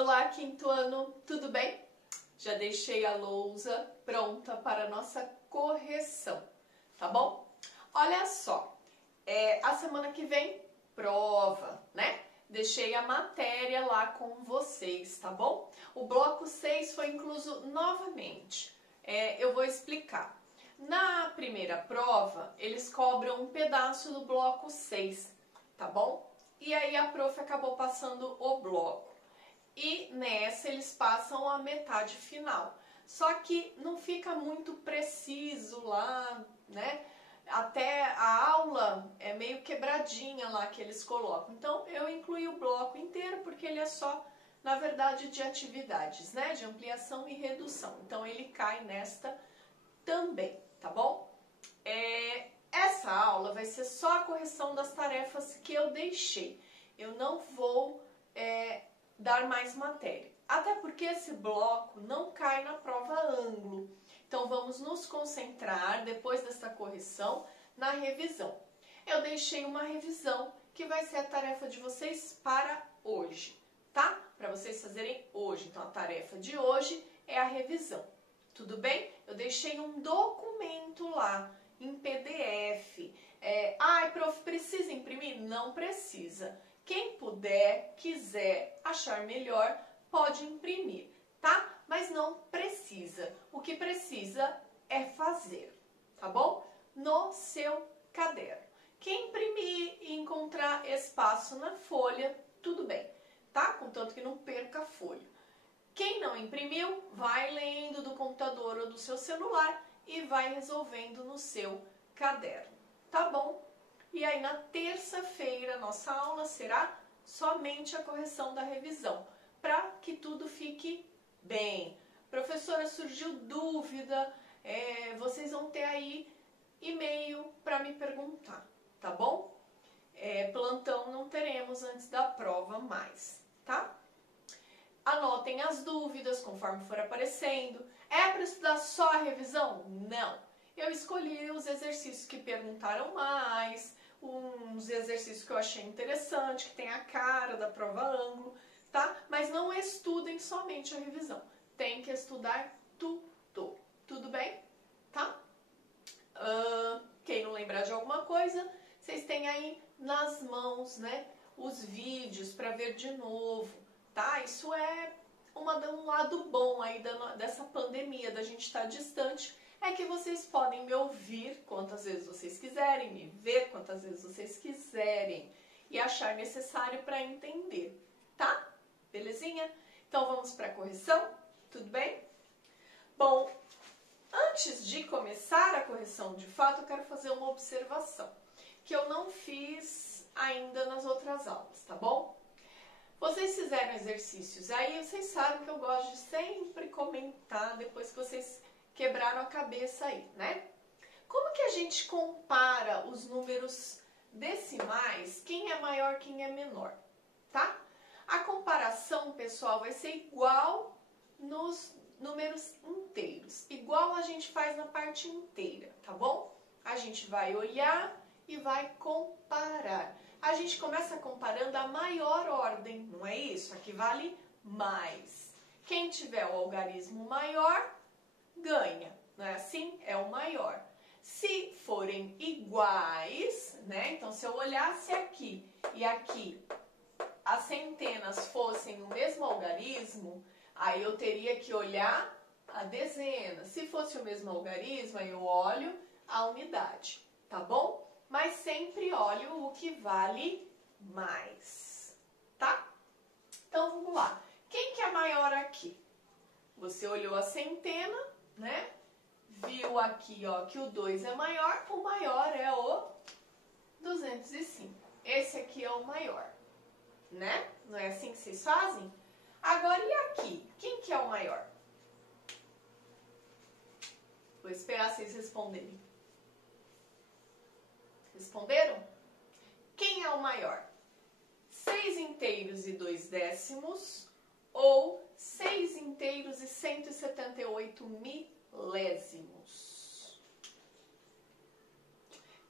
Olá, quinto ano, tudo bem? Já deixei a lousa pronta para a nossa correção, tá bom? Olha só, a semana que vem, prova, né? Deixei a matéria lá com vocês, tá bom? O bloco 6 foi incluso novamente. Eu vou explicar. Na primeira prova, eles cobram um pedaço do bloco 6, tá bom? E aí a prof acabou passando o bloco. E nessa eles passam a metade final. Só que não fica muito preciso lá, né? Até a aula é meio quebradinha lá que eles colocam. Então eu incluí o bloco inteiro porque ele é só, na verdade, de atividades, né? De ampliação e redução. Então ele cai nesta também, tá bom? Essa aula vai ser só a correção das tarefas que eu deixei. Eu não vou dar mais matéria. Até porque esse bloco não cai na prova ângulo. Então vamos nos concentrar, depois dessa correção, na revisão. Eu deixei uma revisão que vai ser a tarefa de vocês para hoje, tá? Para vocês fazerem hoje. Então a tarefa de hoje é a revisão. Tudo bem? Eu deixei um documento lá, em PDF. Ai, prof, precisa imprimir? Não precisa. Quem puder, quiser, achar melhor, pode imprimir, tá? Mas não precisa. O que precisa é fazer, tá bom? No seu caderno. Quem imprimir e encontrar espaço na folha, tudo bem, tá? Contanto que não perca a folha. Quem não imprimiu, vai lendo do computador ou do seu celular e vai resolvendo no seu caderno, tá bom? E aí na terça-feira nossa aula será somente a correção da revisão, para que tudo fique bem. Professora, surgiu dúvida, vocês vão ter aí e-mail para me perguntar, tá bom? Plantão não teremos antes da prova mais, tá? Anotem as dúvidas conforme for aparecendo. É para estudar só a revisão? Não. Eu escolhi os exercícios que perguntaram mais, uns exercícios que eu achei interessante, que tem a cara da prova ângulo, tá? Mas não estudem somente a revisão. Tem que estudar tudo. Tudo bem? Tá? Quem não lembrar de alguma coisa, vocês têm aí nas mãos, né, os vídeos para ver de novo. Tá? Isso é um lado bom aí dessa pandemia, da gente estar distante, é que vocês podem me ouvir quantas vezes vocês quiserem, me ver quantas vezes vocês quiserem e achar necessário para entender, tá? Belezinha? Então vamos para a correção? Tudo bem? Bom, antes de começar a correção de fato, eu quero fazer uma observação que eu não fiz ainda nas outras aulas, tá bom? Vocês fizeram exercícios aí, vocês sabem que eu gosto de sempre comentar depois que vocês quebraram a cabeça aí, né? Como que a gente compara os números decimais, quem é maior, quem é menor, tá? A comparação, pessoal, vai ser igual nos números inteiros, igual a gente faz na parte inteira, tá bom? A gente vai olhar e vai comparar. A gente começa comparando a maior ordem, não é isso? Aqui vale mais. Quem tiver o algarismo maior, ganha, não é assim? É o maior. Se forem iguais, né? Então, se eu olhasse aqui e aqui, as centenas fossem o mesmo algarismo, aí eu teria que olhar a dezena. Se fosse o mesmo algarismo, aí eu olho a unidade, tá bom? Mas sempre olho o que vale mais, tá? Então, vamos lá. Quem que é maior aqui? Você olhou a centena, né? Viu aqui, ó, que o 2 é maior. O maior é o 205. Esse aqui é o maior, né? Não é assim que vocês fazem? Agora, e aqui? Quem que é o maior? Vou esperar vocês responderem. Responderam? Quem é o maior? 6 inteiros e 2 décimos ou 6 inteiros e 178 milésimos?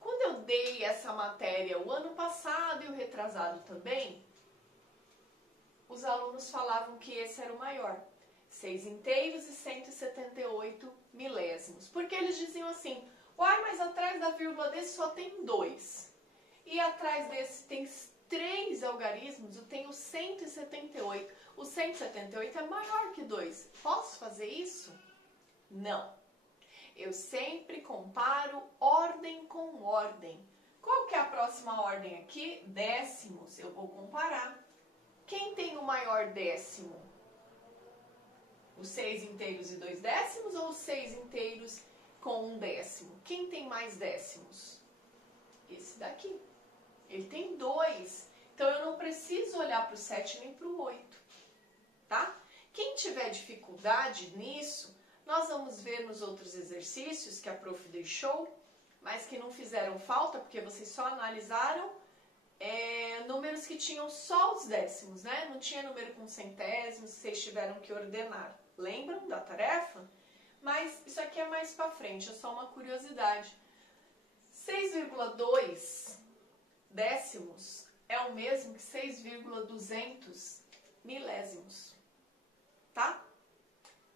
Quando eu dei essa matéria o ano passado e o retrasado também, os alunos falavam que esse era o maior. 6 inteiros e 178 milésimos. Porque eles diziam assim, uai, mas atrás da vírgula desse só tem 2. E atrás desse tem 3 algarismos, eu tenho 178. O 178 é maior que 2. Posso fazer isso? Não. Eu sempre comparo ordem com ordem. Qual que é a próxima ordem aqui? Décimos. Eu vou comparar. Quem tem o maior décimo? Os 6 inteiros e 2 décimos ou os 6 inteiros com 1 décimo? Quem tem mais décimos? Esse daqui. Ele tem 2. Então, eu não preciso olhar para o 7 nem para o 8. Tá? Quem tiver dificuldade nisso, nós vamos ver nos outros exercícios que a prof deixou, mas que não fizeram falta, porque vocês só analisaram números que tinham só os décimos, né? Não tinha número com centésimos, vocês tiveram que ordenar. Lembram da tarefa? Mas isso aqui é mais para frente, é só uma curiosidade. 6,2 décimos é o mesmo que 6,200 milésimos, tá?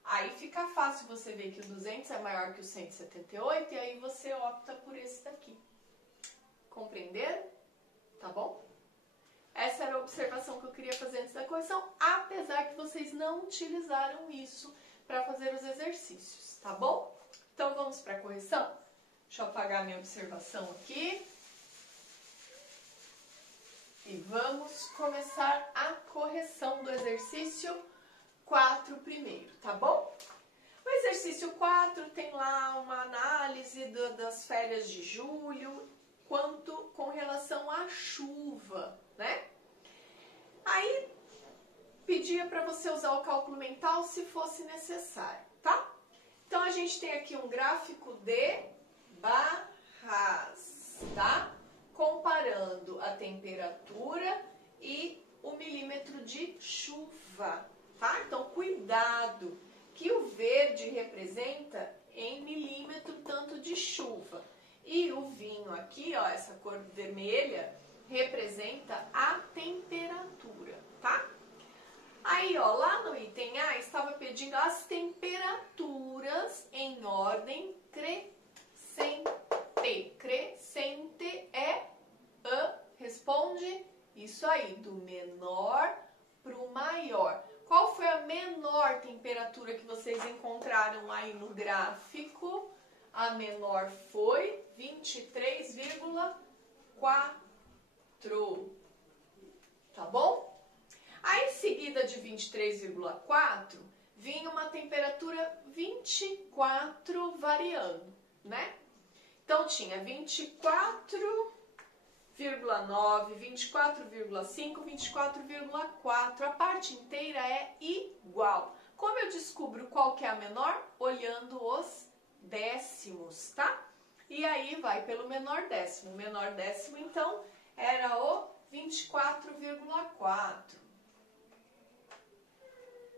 Aí fica fácil você ver que o 200 é maior que o 178 e aí você opta por esse daqui. Compreenderam? Tá bom? Essa era a observação que eu queria fazer antes da correção, apesar que vocês não utilizaram isso para fazer os exercícios, tá bom? Então vamos para a correção? Deixa eu apagar minha observação aqui. E vamos começar a correção do exercício 4 primeiro, tá bom? O exercício 4 tem lá uma análise das férias de julho, quanto com relação à chuva, né? Aí, pedia para você usar o cálculo mental se fosse necessário, tá? Então, a gente tem aqui um gráfico de barras, tá? Comparando a temperatura e o milímetro de chuva, tá? Então, cuidado, que o verde representa em milímetro tanto de chuva. E o vinho aqui, ó, essa cor vermelha, representa a temperatura, tá? Aí, ó, lá no item A, estava pedindo as temperaturas em ordem crescente. Crescente é responde isso aí, do menor para o maior. Qual foi a menor temperatura que vocês encontraram aí no gráfico? A menor foi 23,4. Tá bom? Aí, em seguida de 23,4, vinha uma temperatura 24 variando, né? Então, tinha 24,9, 24,5, 24,4. A parte inteira é igual. Como eu descubro qual que é a menor? Olhando os décimos, tá? E aí vai pelo menor décimo. O menor décimo, então, era o 24,4.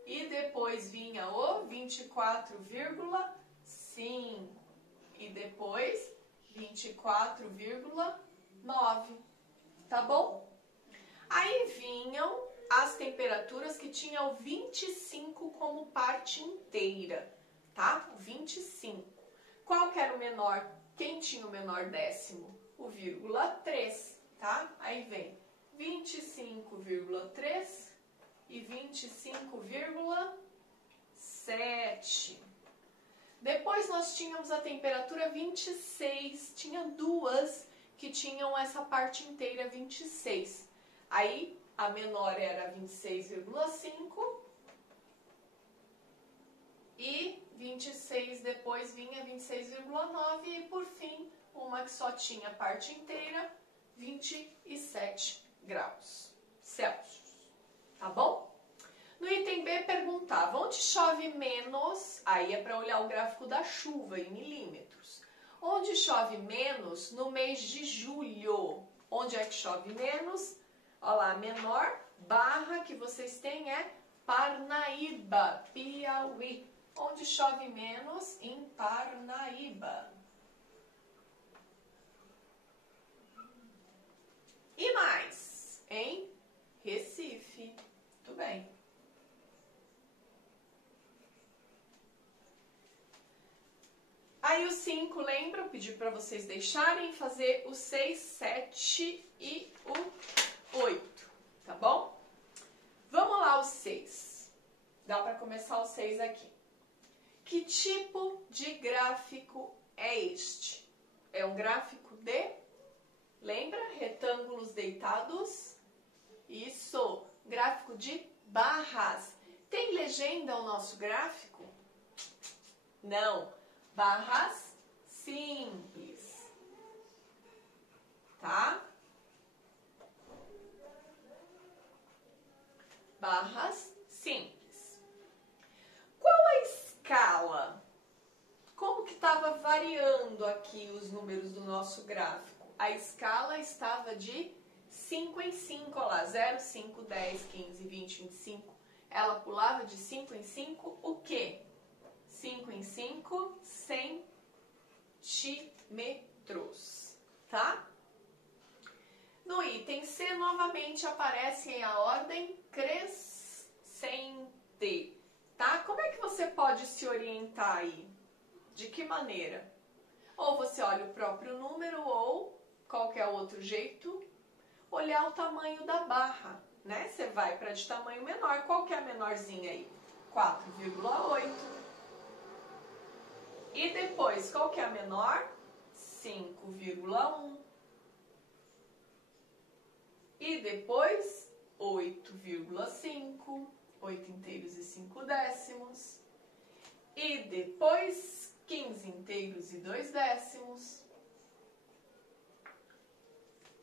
E depois vinha o 24,5. E depois 24,9. Tá bom? Aí vinham as temperaturas que tinham o 25 como parte inteira, tá? O 25. Qual que era o menor? Quem tinha o menor décimo? O vírgula 3, tá? Aí vem 25,3 e 25,7. Depois nós tínhamos a temperatura 26, tinha duas que tinham essa parte inteira 26. Aí a menor era 26,5 e 26 depois vinha 26,9 e por fim uma que só tinha parte inteira, 27 graus Celsius. Tá bom? No item B perguntava, onde chove menos? Aí é para olhar o gráfico da chuva em milímetros. Onde chove menos? No mês de julho. Onde é que chove menos? Olha lá, a menor barra que vocês têm é Parnaíba, Piauí. Onde chove menos? Em Parnaíba. E mais? Em Recife. Muito bem. 5, lembra? Eu pedi para vocês deixarem fazer o 6, 7 e o 8, tá bom? Vamos lá, o 6. Dá para começar o 6 aqui. Que tipo de gráfico é este? É um gráfico de, lembra? Retângulos deitados? Isso, gráfico de barras. Tem legenda o nosso gráfico? Não, barras simples, tá? Barras simples. Qual a escala? Como que estava variando aqui os números do nosso gráfico? A escala estava de 5 em 5, ó lá, 0, 5, 10, 15, 20, 25. Ela pulava de 5 em 5, o quê? 5 em 5 centímetros, tá? No item C, novamente aparece a ordem crescente, tá? Como é que você pode se orientar aí? De que maneira? Ou você olha o próprio número ou qualquer outro jeito, olhar o tamanho da barra, né? Você vai para de tamanho menor. Qual que é a menorzinha aí? 4,8. E depois, qual que é a menor? 5,1. E depois, 8,5. 8 inteiros e 5 décimos. E depois, 15 inteiros e 2 décimos.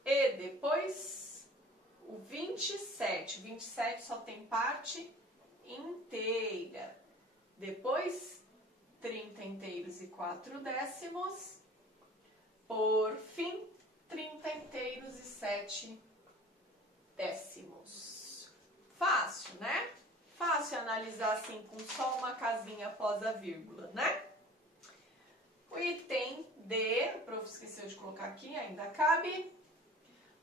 E depois, o 27. 27 só tem parte inteira. Depois, 30 inteiros e 4 décimos. Por fim, 30 inteiros e 7 décimos. Fácil, né? Fácil analisar assim com só uma casinha após a vírgula, né? O item D, o prof esqueceu de colocar aqui, ainda cabe.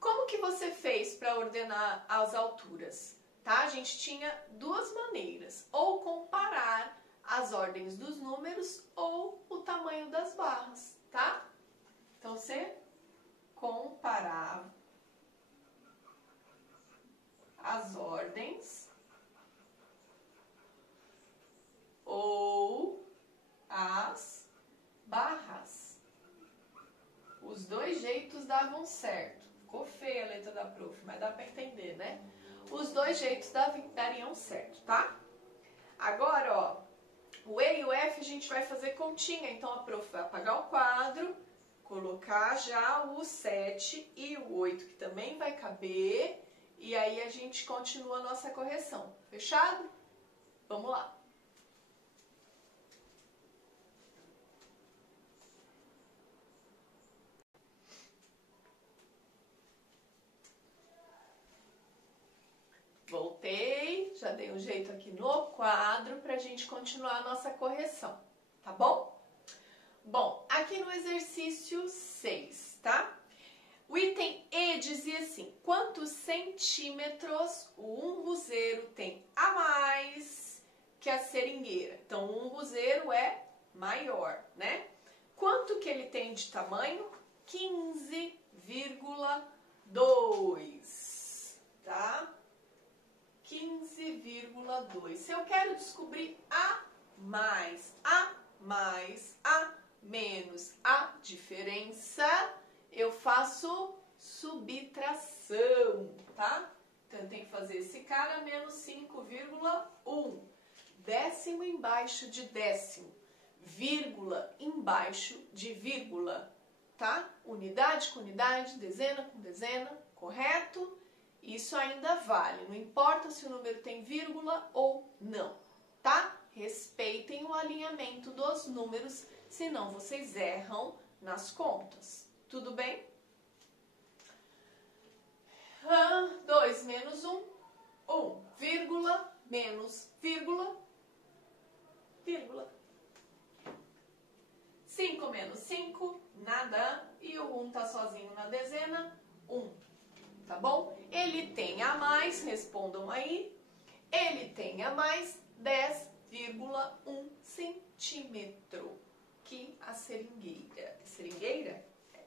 Como que você fez para ordenar as alturas? Tá? A gente tinha duas maneiras, ou comparar as ordens dos números ou o tamanho das barras, tá? Então, você comparava as ordens ou as barras. Os dois jeitos davam certo. Ficou feia a letra da prof, mas dá para entender, né? Os dois jeitos dariam certo, tá? Agora, ó, o E e o F a gente vai fazer continha, então a prof vai apagar o quadro, colocar já o 7 e o 8, que também vai caber, e aí a gente continua a nossa correção. Fechado? Vamos lá. Voltei, já dei um jeito aqui no quadro para a gente continuar a nossa correção, tá bom? Bom, aqui no exercício 6, tá? O item E dizia assim, quantos centímetros o umbuzeiro tem a mais que a seringueira? Então, o umbuzeiro é maior, né? Quanto que ele tem de tamanho? 15,2, tá? 15,2. Se eu quero descobrir a mais, a menos, a diferença, eu faço subtração, tá? Então, eu tenho que fazer esse cara menos 5,1. Décimo embaixo de décimo. Vírgula embaixo de vírgula, tá? Unidade com unidade, dezena com dezena, correto? Isso ainda vale, não importa se o número tem vírgula ou não, tá? Respeitem o alinhamento dos números, senão vocês erram nas contas. Tudo bem? 2 menos 1, 1, vírgula, menos, vírgula, vírgula. 5 menos 5, nada, e o 1 tá sozinho na dezena, 1. Tá bom? Ele tem a mais, respondam aí, ele tem a mais 10,1 centímetro, que a seringueira. Seringueira? É.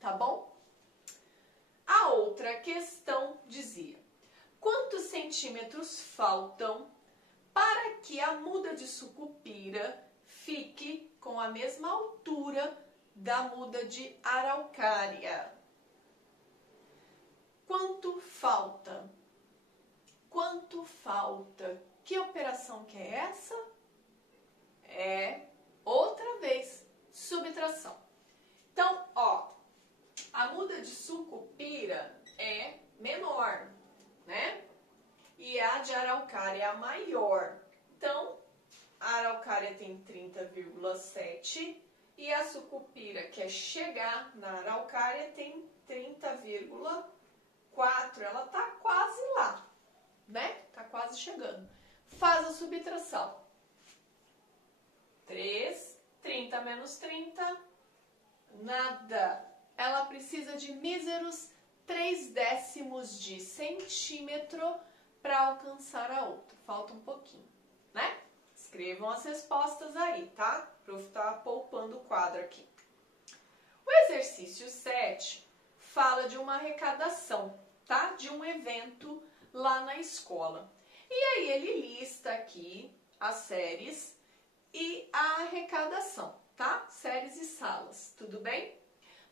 Tá bom? A outra questão dizia: quantos centímetros faltam para que a muda de sucupira fique com a mesma altura da muda de araucária? Quanto falta? Quanto falta? Que operação que é essa? É, outra vez, subtração. Então, ó, a muda de sucupira é menor, né? E a de araucária é a maior. Então, a araucária tem 30,7 e a sucupira, que é chegar na araucária, tem 30,4. Ela tá quase lá, né? Tá quase chegando. Faz a subtração. 30 menos 30, nada. Ela precisa de míseros 0,3 de centímetro para alcançar a outra. Falta um pouquinho, né? Escrevam as respostas aí, tá? O prof tá poupando o quadro aqui. O exercício 7 fala de uma arrecadação, tá? De um evento lá na escola. E aí ele lista aqui as séries e a arrecadação, tá? Séries e salas, tudo bem?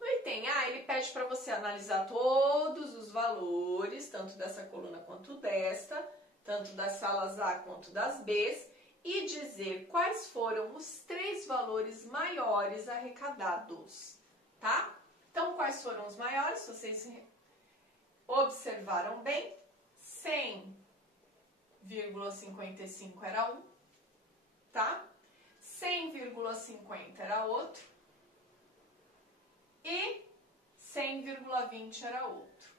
No item A, ele pede para você analisar todos os valores, tanto dessa coluna quanto desta, tanto das salas A quanto das Bs, e dizer quais foram os 3 valores maiores arrecadados, tá? Então, quais foram os maiores? Se vocês observaram bem, 100,55 era um, tá? 100,50 era outro e 100,20 era outro.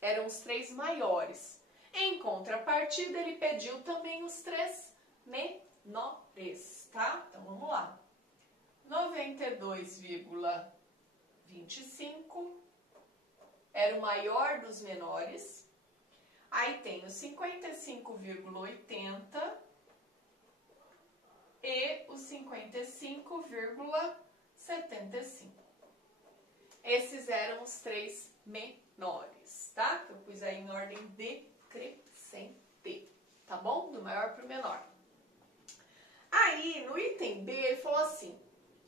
Eram os 3 maiores. Em contrapartida, ele pediu também os 3 menores, tá? Então, vamos lá. 92,25 era o maior dos menores. Aí tem o 55,80 e o 55,75. Esses eram os 3 menores, tá? Que eu pus aí em ordem decrescente, tá bom? Do maior para o menor. Aí, no item B, ele falou assim: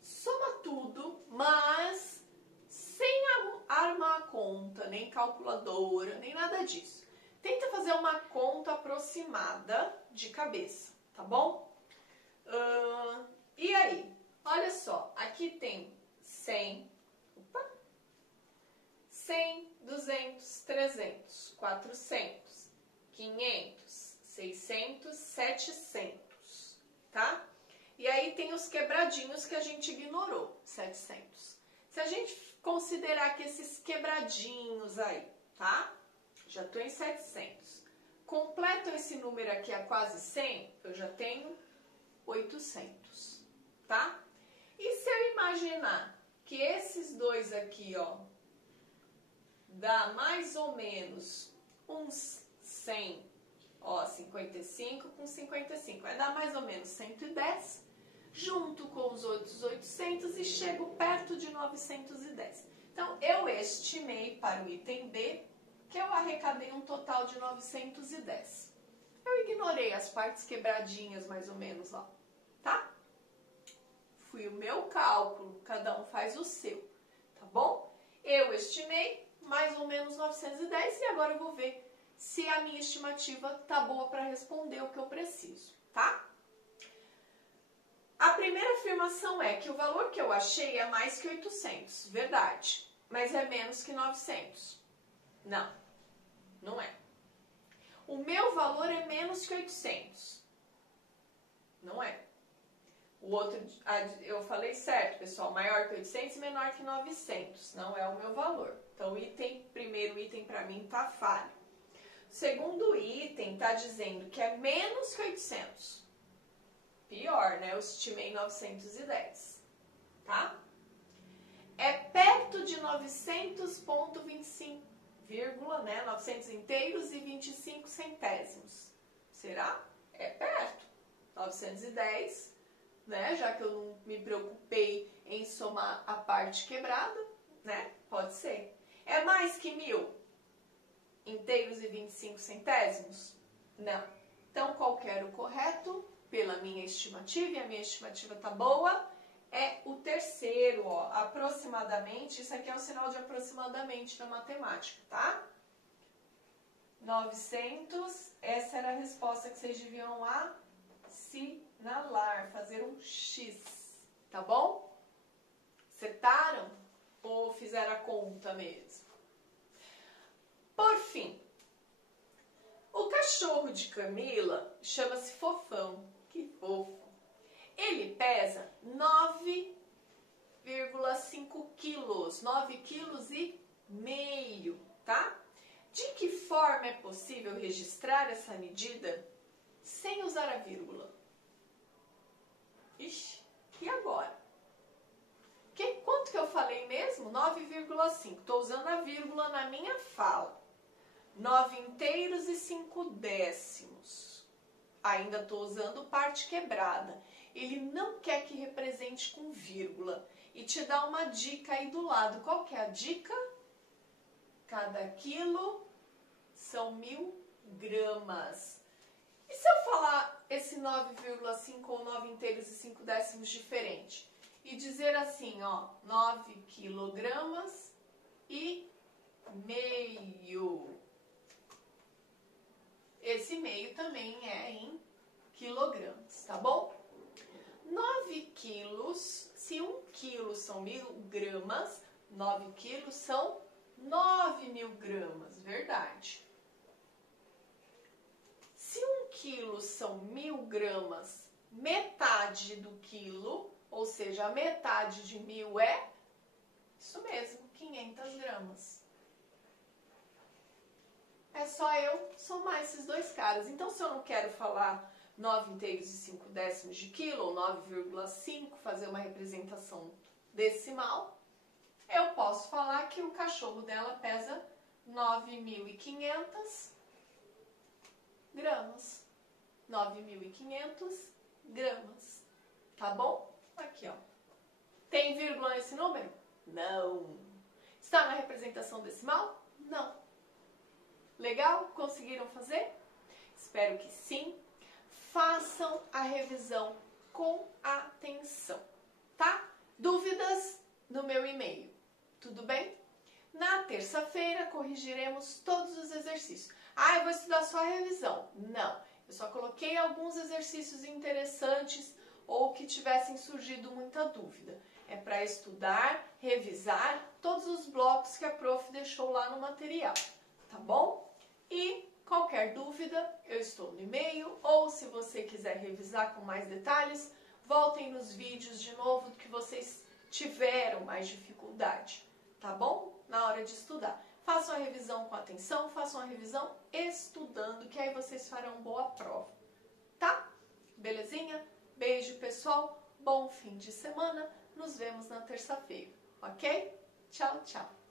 soma tudo, mas sem armar a conta, nem calculadora, nem nada disso. Tenta fazer uma conta aproximada de cabeça, tá bom? E aí, olha só, aqui tem 100, 200, 300, 400, 500, 600, 700, tá? E aí tem os quebradinhos que a gente ignorou, 700. Se a gente considerar que esses quebradinhos aí, tá? Já estou em 700. Completo esse número aqui a quase 100, eu já tenho 800, tá? E se eu imaginar que esses dois aqui, ó, dá mais ou menos uns 100, ó, 55 com 55, vai dar mais ou menos 110, junto com os outros 800 e chego perto de 910. Então, eu estimei para o item B que eu arrecadei um total de 910. Eu ignorei as partes quebradinhas, mais ou menos, ó, tá? Fui o meu cálculo, cada um faz o seu, tá bom? Eu estimei mais ou menos 910 e agora eu vou ver se a minha estimativa tá boa para responder o que eu preciso, tá? A primeira afirmação é que o valor que eu achei é mais que 800, verdade, mas é menos que 900. Não, não é. O meu valor é menos que 800. Não é. O outro, eu falei certo, pessoal, maior que 800 e menor que 900. Não é o meu valor. Então, o primeiro item para mim tá falho. O segundo item tá dizendo que é menos que 800. Pior, né? Eu estimei 910, tá? É perto de 900,25, né? 900 inteiros e 25 centésimos. Será? É perto. 910, né? Já que eu não me preocupei em somar a parte quebrada, né? Pode ser. É mais que 1.000 inteiros e 25 centésimos? Não. Então, qual que era o correto? Pela minha estimativa, e a minha estimativa tá boa, é o terceiro, ó, aproximadamente. Isso aqui é o sinal de aproximadamente da matemática, tá? 900, essa era a resposta que vocês deviam assinalar, fazer um X, tá bom? Acertaram? Ou fizeram a conta mesmo? Por fim, o cachorro de Camila chama-se Fofão. Que fofo! Ele pesa 9,5 quilos, 9,5 quilos, tá? De que forma é possível registrar essa medida sem usar a vírgula? Ixi, e agora? Quanto que eu falei mesmo? 9,5. Estou usando a vírgula na minha fala. 9 inteiros e 5 décimos. Ainda estou usando parte quebrada. Ele não quer que represente com vírgula. E te dá uma dica aí do lado. Qual que é a dica? Cada quilo são 1.000 gramas. E se eu falar esse 9,5 ou 9 inteiros e 5 décimos diferente? E dizer assim, ó, 9 quilogramas e meio. Esse meio também é em quilogramas, tá bom? 9 quilos, se 1 quilo são 1.000 gramas, 9 quilos são 9.000 gramas, verdade. Se 1 quilo são 1.000 gramas, metade do quilo, ou seja, a metade de 1.000 é, isso mesmo, 500 gramas. É só eu somar esses dois caras. Então, se eu não quero falar 9 inteiros e 5 décimos de quilo, ou 9,5, fazer uma representação decimal, eu posso falar que o cachorro dela pesa 9.500 gramas. 9.500 gramas. Tá bom? Aqui, ó. Tem vírgula nesse número? Não. Está na representação decimal? Não. Legal? Conseguiram fazer? Espero que sim. Façam a revisão com atenção, tá? Dúvidas no meu e-mail, tudo bem? Na terça-feira corrigiremos todos os exercícios. Ah, eu vou estudar só a revisão. Não, eu só coloquei alguns exercícios interessantes ou que tivessem surgido muita dúvida. É para estudar, revisar todos os blocos que a prof deixou lá no material, tá bom? E qualquer dúvida, eu estou no e-mail, ou se você quiser revisar com mais detalhes, voltem nos vídeos de novo que vocês tiveram mais dificuldade, tá bom? Na hora de estudar. Façam a revisão com atenção, façam a revisão estudando, que aí vocês farão boa prova, tá? Belezinha? Beijo, pessoal. Bom fim de semana. Nos vemos na terça-feira, ok? Tchau, tchau.